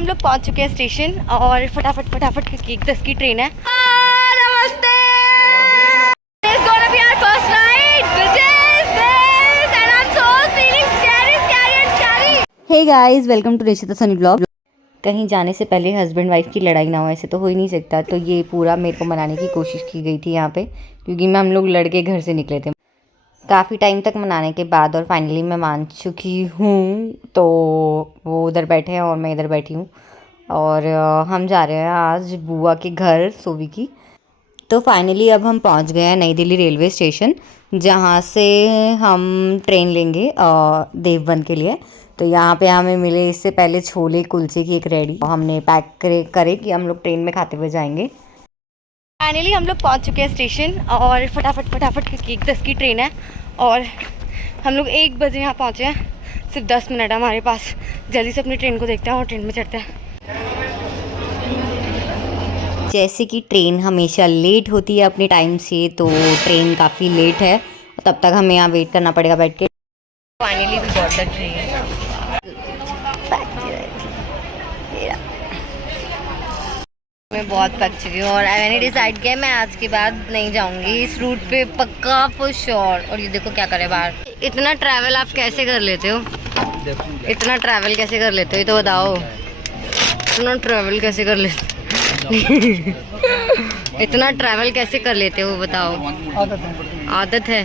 हम लोग पहुंच चुके हैं स्टेशन और फटाफट फटाफट क्योंकि 1:10 की ट्रेन है। नमस्ते। It's gonna be our first night. This is this and I'm so feeling scary. Hey guys, welcome to Rishita Sunny Vlog. कहीं जाने से पहले हस्बैंड वाइफ की लड़ाई ना हो, ऐसे तो हो ही नहीं सकता। तो ये पूरा मेरे को मनाने की कोशिश की गई थी यहाँ पे, क्योंकि हम लोग लड़के घर से निकले थे काफ़ी टाइम तक मनाने के बाद, और फाइनली मैं मान चुकी हूँ। तो वो उधर बैठे हैं और मैं इधर बैठी हूँ, और हम जा रहे हैं आज बुआ के घर सोवी की। तो फाइनली अब हम पहुँच गए हैं नई दिल्ली रेलवे स्टेशन, जहाँ से हम ट्रेन लेंगे देवबंद के लिए। तो यहाँ पे हमें मिले इससे पहले छोले कुलचे की एक रेडी, हमने पैक करे कि हम लोग ट्रेन में खाते हुए जाएंगे। फाइनली हम लोग पहुँच चुके हैं स्टेशन और फटाफट फटाफट क्योंकि 1:10 की ट्रेन है, और हम लोग 1 बजे यहाँ पहुँचे हैं। सिर्फ 10 मिनट है हमारे पास, जल्दी से अपनी ट्रेन को देखते हैं और ट्रेन में चढ़ते हैं। जैसे कि ट्रेन हमेशा लेट होती है अपने टाइम से, तो ट्रेन काफ़ी लेट है, तब तक हमें यहाँ वेट करना पड़ेगा बैठ के। Finally we got the train. मैं बहुत पक चुकी हूँ और मैंने डिसाइड किया मैं आज के बाद नहीं जाऊँगी इस रूट पे, पक्का फॉर श्योर। और ये देखो क्या करे बाहर। इतना ट्रैवल आप कैसे कर लेते हो? इतना ट्रैवल कैसे कर लेते हो ये तो बताओ। इतना ट्रैवल कैसे कर लेते इतना ट्रैवल कैसे कर लेते हो बताओ? आदत है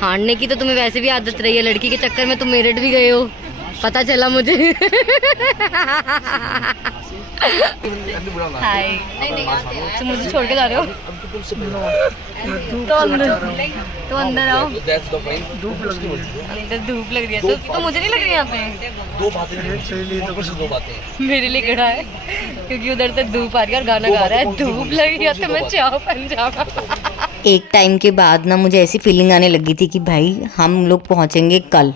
हारने की, तो तुम्हें वैसे भी आदत रही है। लड़की के चक्कर में तुम मेरठ भी गए हो, पता चला मुझे। हाय, तुम मुझे छोड़ के जा रहे हो? तो अंदर आओ। अंदर धूप लग रही है तो मुझे नहीं लग रही यहाँ पे। दो बातें मेरे लिए खड़ा है, क्योंकि उधर से धूप आ रही है और गाना गा रहा है। धूप लगी है तो मैं चाव पंजाब। एक टाइम के बाद ना मुझे ऐसी फीलिंग आने लगी थी कि भाई हम लोग पहुँचेंगे कल।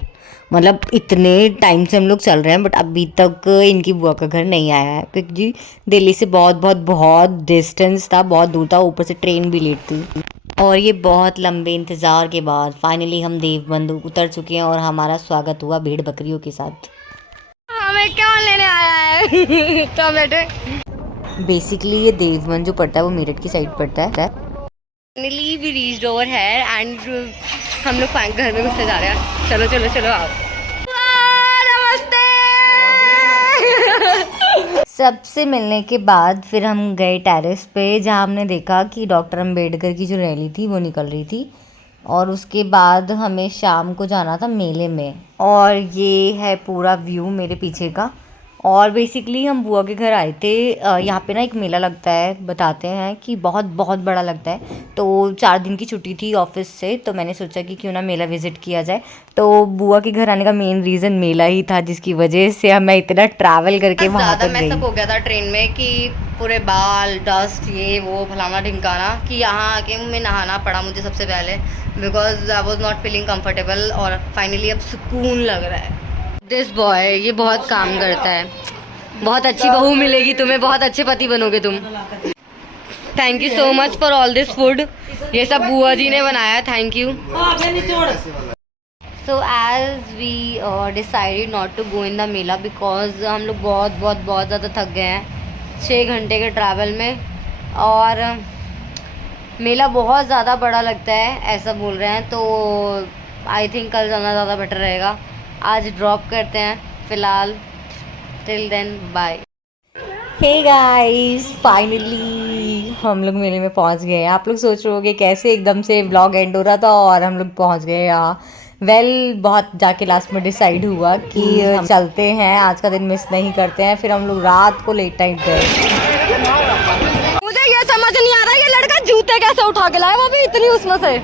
मतलब इतने टाइम से हम लोग चल रहे हैं, बट अभी तक इनकी बुआ का घर नहीं आया है, क्योंकि दिल्ली से बहुत डिस्टेंस था, बहुत दूर था, ऊपर से ट्रेन भी लेट थी। और ये बहुत लंबे इंतज़ार के बाद फाइनली हम देवबंद उतर चुके हैं, और हमारा स्वागत हुआ भेड़ बकरियों के साथ। हमें क्या लेने आया है? टमाटर। बेसिकली ये देवबंद जो पड़ता है वो मेरठ की साइड पड़ता है। Finally we reached over here and हम लोग घर में घुसने जा रहे हैं। चलो चलो चलो आओ। नमस्ते। सबसे मिलने के बाद फिर हम गए टेरेस पे, जहाँ हमने देखा कि डॉक्टर अंबेडकर की जो रैली थी वो निकल रही थी, और उसके बाद हमें शाम को जाना था मेले में। और ये है पूरा व्यू मेरे पीछे का। और बेसिकली हम बुआ के घर आए थे। यहाँ पे ना एक मेला लगता है, बताते हैं कि बहुत बड़ा लगता है। तो 4 दिन की छुट्टी थी ऑफिस से, तो मैंने सोचा कि क्यों ना मेला विज़िट किया जाए। तो बुआ के घर आने का मेन रीज़न मेला ही था, जिसकी वजह से मैं इतना ट्रैवल करके वहाँ तक गई। मैसअप हो गया था ट्रेन में कि पूरे बाल डस्ट ये वो फलाना ढिमकाना, कि यहाँ आके मैं नहाना पड़ा मुझे सबसे पहले, because I was not feeling comfortable. और फाइनली अब सुकून लग रहा है। दिस बॉय ये बहुत काम करता है। बहुत अच्छी बहू मिलेगी तुम्हें, बहुत अच्छे पति बनोगे तुम। Thank you so much for all this food. ये सब बुआ जी ने बनाया, thank you. So as we decided not to go in the मेला, बिकॉज हम लोग बहुत ज़्यादा थक गए हैं 6 घंटे के ट्रैवल में। और मेला बहुत ज़्यादा बड़ा लगता है ऐसा बोल रहे हैं, तो आई थिंक कल जाना ज़्यादा बेटर रहेगा। आज ड्रॉप करते हैं फ़िलहाल। Till then bye. Hey guys, finally हम लोग मेले में पहुंच गए हैं। आप लोग सोच रहे होंगे कैसे एकदम से व्लॉग एंड हो रहा था और हम लोग पहुंच गए यहाँ। बहुत जाके लास्ट में डिसाइड हुआ कि चलते हैं, आज का दिन मिस नहीं करते हैं। फिर हम लोग रात को लेट नाइट गए। मुझे ये समझ नहीं आ रहा है ये लड़का जूते कैसे उठा के लाया, वो भी इतनी उसमें से।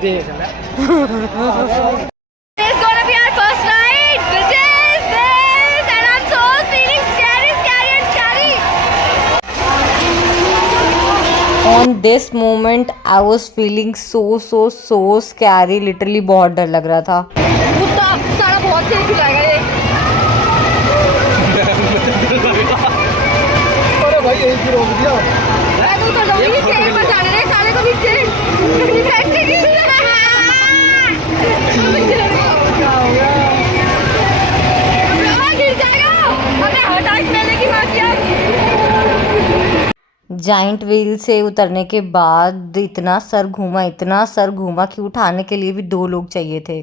On this moment I was feeling so scary, literally बहुत डर लग रहा था। कुत्ता सारा बहुत सही खिलाएगा ये। अरे भाई एक ही रोक दिया। मैं तो कर दूंगी चेयर पर जाने दे, साले को नीचे नहीं बैठने की। क्या हो गया? गिर जाएगा। अबे हटा इस मेले की बात किया। जाइंट व्हील से उतरने के बाद इतना सर घूमा कि उठाने के लिए भी 2 लोग चाहिए थे।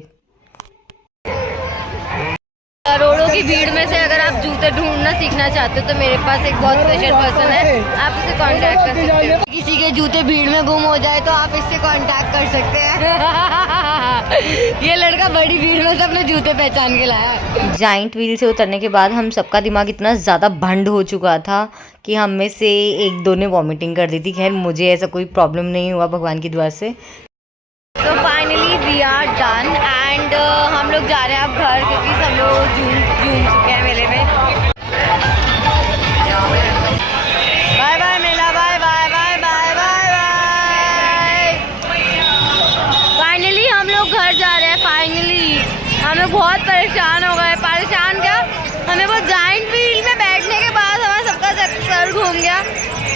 करोड़ों की भीड़ में से अगर आप जूते ढूंढना सीखना चाहते हो तो मेरे पास एक बहुत स्पेशल पर्सन है, आप इससे कांटेक्ट कर सकते हो। किसी के जूते भीड़ में गुम हो जाए तो आप इससे कांटेक्ट कर सकते हैं। ये लड़का बड़ी भीड़ में से अपने जूते पहचान के लाया। जाइंट व्हील से उतरने के बाद हम सबका दिमाग इतना ज़्यादा भंड हो चुका था कि हम में से 1-2 ने वॉमिटिंग कर दी थी। खैर मुझे ऐसा कोई प्रॉब्लम नहीं हुआ भगवान की दुआ से। तो finally we are done and हम लोग जा रहे हैं अब घर, क्योंकि सब लोग झूम चुके हैं मेले में। बाय बाय मेला, bye bye bye bye bye bye. Finally हम लोग घर जा रहे हैं। फाइनली हम लोग बहुत परेशान हो गए। परेशान क्या, हमें वो जाइंट व्हील में बैठने के बाद हमारा सबका सर घूम गया।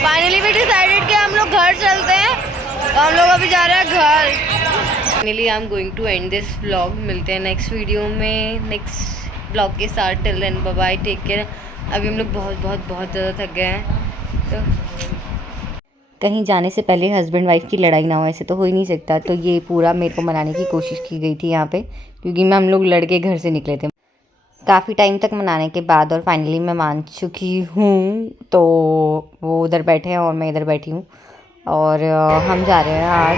फाइनली वी डिसाइडेड कि हम लोग घर चलते हैं, तो हम लोग अभी जा रहे हैं घर। Finally I am going to end this vlog. मिलते हैं नेक्स्ट वीडियो में नेक्स्ट व्लॉग के साथ। Till then bye bye, take care. अभी हम लोग बहुत ज़्यादा थक गए हैं, तो कहीं जाने से पहले हस्बैंड वाइफ की लड़ाई ना हो, ऐसे तो हो ही नहीं सकता। तो ये पूरा मेरे को मनाने की कोशिश की गई थी यहाँ पे, क्योंकि हम लोग लड़के घर से निकले थे काफ़ी टाइम तक मनाने के बाद, और फाइनली मैं मान चुकी हूँ। तो वो उधर बैठे हैं और मैं इधर बैठी हूँ, और हम जा रहे हैं आज